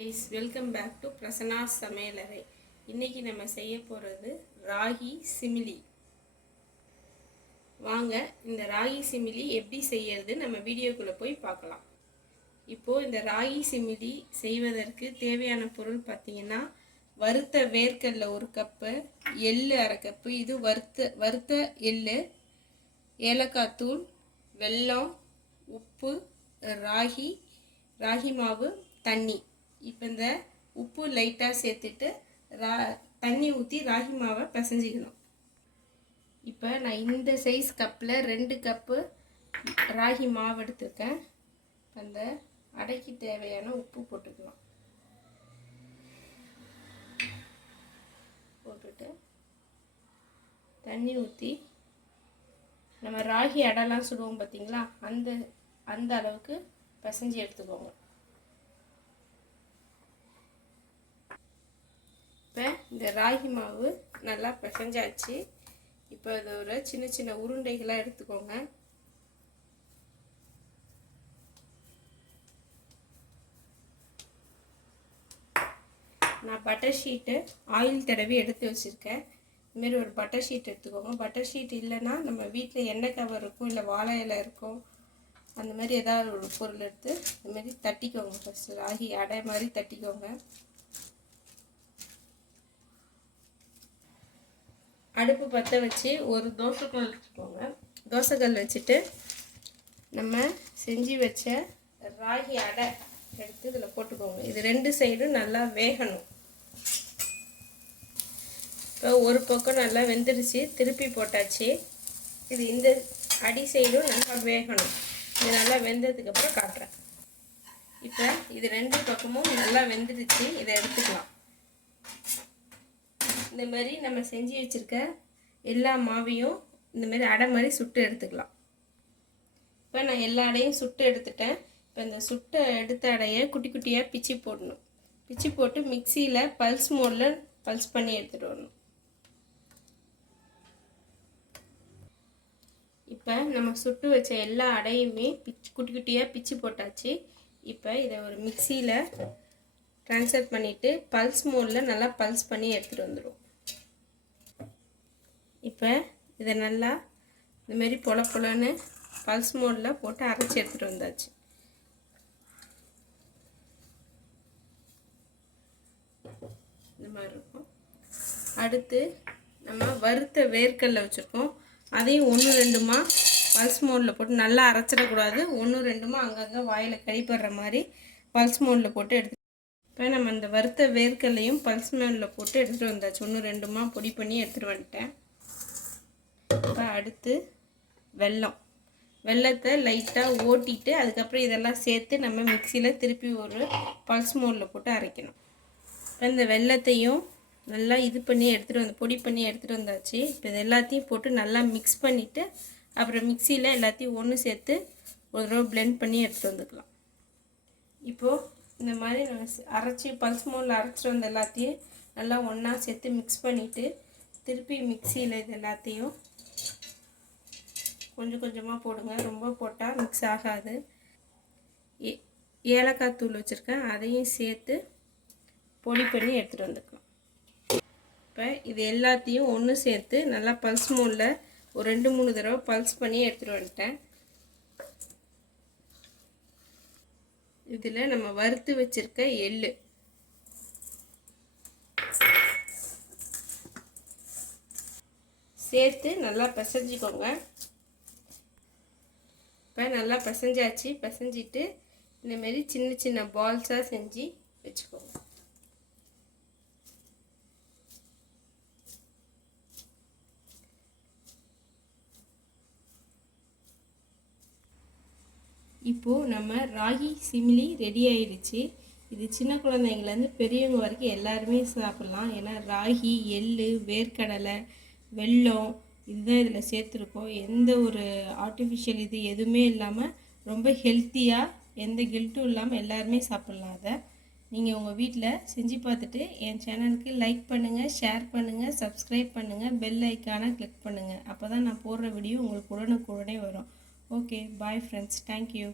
guys, welcome back to Prasanna சமையலறை. இன்னைக்கு நம்ம செய்ய போறது ராகி சிமிலி. வாங்க இந்த ராகி சிமிலி எப்படி செய்யறது நம்ம வீடியோக்குள்ள போய் பார்க்கலாம். இப்போ இந்த ராகி சிமிலி செய்வதற்கு தேவையான பொருள் பார்த்தீங்கன்னா வறுத்த வேர்க்கடலை 1 கப், எள்ளு 1/2 கப், இது வறுத்த எள்ளு, ஏலக்காய் தூள், வெல்லம், உப்பு, ராகி மாவு, தண்ணி. இப்போ இந்த உப்பு லைட்டாக சேர்த்துட்டு தண்ணி ஊற்றி ராகி மாவை பிசைஞ்சிக்கணும். இப்போ நான் இந்த சைஸ் கப்பில் 2 கப்பு ராகி மாவு எடுத்துருக்கேன். அந்த அடைக்கு தேவையான உப்பு போட்டுக்கலாம். போட்டுட்டு தண்ணி ஊற்றி நம்ம ராகி அடைலாம் சுடுவோம் பார்த்தீங்களா, அந்த அளவுக்கு பிசைஞ்சு எடுத்துக்கோங்க. இப்போ இந்த ராகி மாவு நல்லா பிசைஞ்சாச்சு. இப்போ இது ஒரு சின்ன சின்ன உருண்டைகளாக எடுத்துக்கோங்க. நான் பட்டர் ஷீட்டு ஆயில் தடவி எடுத்து வச்சுருக்கேன். இதுமாரி ஒரு பட்டர் ஷீட் எடுத்துக்கோங்க. பட்டர் ஷீட் இல்லைன்னா நம்ம வீட்டில் எண்ணெய் கவர் இருக்கும், இல்லை வாழை இலை இருக்கும், அந்த மாதிரி ஏதாவது ஒரு பொருள் எடுத்து இதுமாரி தட்டிக்கோங்க. ஃபஸ்ட்டு ராகி அடை மாதிரி தட்டிக்கோங்க. அடுப்பு பற்ற வச்சு ஒரு தோசைக்கல் வச்சுக்கோங்க. தோசைக்கல் வச்சுட்டு நம்ம செஞ்சு வச்ச ராகி அடை எடுத்து இதில் போட்டுக்கோங்க. இது 2 சைடும் நல்லா வேகணும். இப்போ ஒரு பக்கம் நல்லா வெந்துடுச்சு, திருப்பி போட்டாச்சு. இது இந்த அடி சைடும் நல்லா வேகணும். இது நல்லா வெந்ததுக்கப்புறம் காட்டுறேன். இப்போ இது 2 பக்கமும் நல்லா வெந்துடுச்சு. இதை எடுத்துக்கலாம். இந்த மாதிரி நம்ம செஞ்சு வச்சுருக்க எல்லா மாவையும் இந்த மாதிரி அடை மாதிரி சுட்டு எடுத்துக்கலாம். இப்போ நான் எல்லா அடையும் சுட்டு எடுத்துட்டேன். இப்போ இந்த சுட்டு எடுத்த அடையை குட்டி குட்டியாக பிச்சு போடணும். பிச்சு போட்டு மிக்சியில் பல்ஸ் மோடில் பல்ஸ் பண்ணி எடுத்துகிட்டு வரணும். இப்போ நம்ம சுட்டு வச்ச எல்லா அடையுமே குட்டி குட்டியாக பிச்சு போட்டாச்சு. இப்போ இதை ஒரு மிக்சியில் ட்ரான்ஸ்ஃபர் பண்ணிவிட்டு பல்ஸ் மோடில் நல்லா பல்ஸ் பண்ணி எடுத்துகிட்டு வந்துடும். இப்போ இதை நல்லா இந்தமாரி பொலன்னு பல்ஸ் மோடில் போட்டு அரைச்சி எடுத்துகிட்டு வந்தாச்சு. இந்த மாதிரி இருக்கும். அடுத்து நம்ம வறுத்த வேர்க்கடலை வச்சுருக்கோம். அதையும் 1-2மா பல்ஸ் மோடில் போட்டு நல்லா அரைச்சிடக்கூடாது. 1-2மா அங்கங்கே வாயில் கழிப்படுற மாதிரி பல்ஸ் மோடில் போட்டு எடுத்து இப்போ நம்ம அந்த வறுத்த வேர்க்கடலையும் பல்ஸ் மோடில் போட்டு எடுத்துகிட்டு வந்தாச்சு. 1-2மா பொடி பண்ணி எடுத்துகிட்டு வந்துட்டேன். இப்போ அடுத்து வெல்லத்தை லைட்டாக ஓட்டிட்டு அதுக்கப்புறம் இதெல்லாம் சேர்த்து நம்ம மிக்சியில் திருப்பி ஒரு பல்ஸ் மோடில் போட்டு அரைக்கணும். இப்போ இந்த வெல்லத்தையும் நல்லா பொடி பண்ணி எடுத்துகிட்டு வந்தாச்சு. இப்போ இது எல்லாத்தையும் போட்டு நல்லா மிக்ஸ் பண்ணிவிட்டு அப்புறம் மிக்சியில் எல்லாத்தையும் ஒன்று சேர்த்து ஒரு தடவை பிளெண்ட் பண்ணி எடுத்துகிட்டு வந்துக்கலாம். இப்போது இந்த மாதிரி நம்ம பல்ஸ் மோடில் அரைச்சிட்டு வந்த எல்லாத்தையும் நல்லா ஒன்றா சேர்த்து மிக்ஸ் பண்ணிவிட்டு திருப்பி மிக்சியில் இது எல்லாத்தையும் கொஞ்சம் கொஞ்சமாக போடுங்க. ரொம்ப போட்டால் மிக்ஸ் ஆகாது. ஏலக்காய் தூள் வச்சுருக்கேன், அதையும் சேர்த்து பொடி பண்ணி எடுத்துகிட்டு வந்துக்கலாம். இப்போ இது எல்லாத்தையும் ஒன்று சேர்த்து நல்லா பல்ஸ் மோடில் ஒரு 2-3 தடவை பல்ஸ் பண்ணி எடுத்துகிட்டு வந்துட்டேன். இதில் நம்ம வறுத்து வச்சுருக்க எள்ளு சேர்த்து நல்லா பிசைஞ்சிக்கோங்க. இப்போ நல்லா பிசைஞ்சாச்சு. பிசைஞ்சிட்டு இந்தமாரி சின்ன சின்ன பால்ஸாக செஞ்சு வச்சுக்கோங்க. இப்போது நம்ம ராகி சிமிலி ரெடி ஆயிடுச்சு. இது சின்ன குழந்தைங்கலேருந்து பெரியவங்க வரைக்கும் எல்லாருமே சாப்பிட்லாம். ஏன்னா ராகி, எள்ளு, வேர்க்கடலை, வெல்லம் இதுதான் இதில் சேர்த்துருக்கோம். எந்த ஒரு ஆர்டிஃபிஷியல் இது எதுவுமே இல்லாமல் ரொம்ப ஹெல்த்தியாக எந்த கில்ட்டும் இல்லாமல் எல்லாருமே சாப்பிட்லாம். அதை நீங்கள் உங்கள் வீட்டில் செஞ்சு பார்த்துட்டு என் சேனலுக்கு லைக் பண்ணுங்கள், ஷேர் பண்ணுங்கள், சப்ஸ்கிரைப் பண்ணுங்கள், பெல் ஐக்கானை கிளிக் பண்ணுங்கள். அப்போ தான் நான் போடுற வீடியோ உங்களுக்கு உடனுக்குடனே வரும். Okay, bye friends. தேங்க்யூ.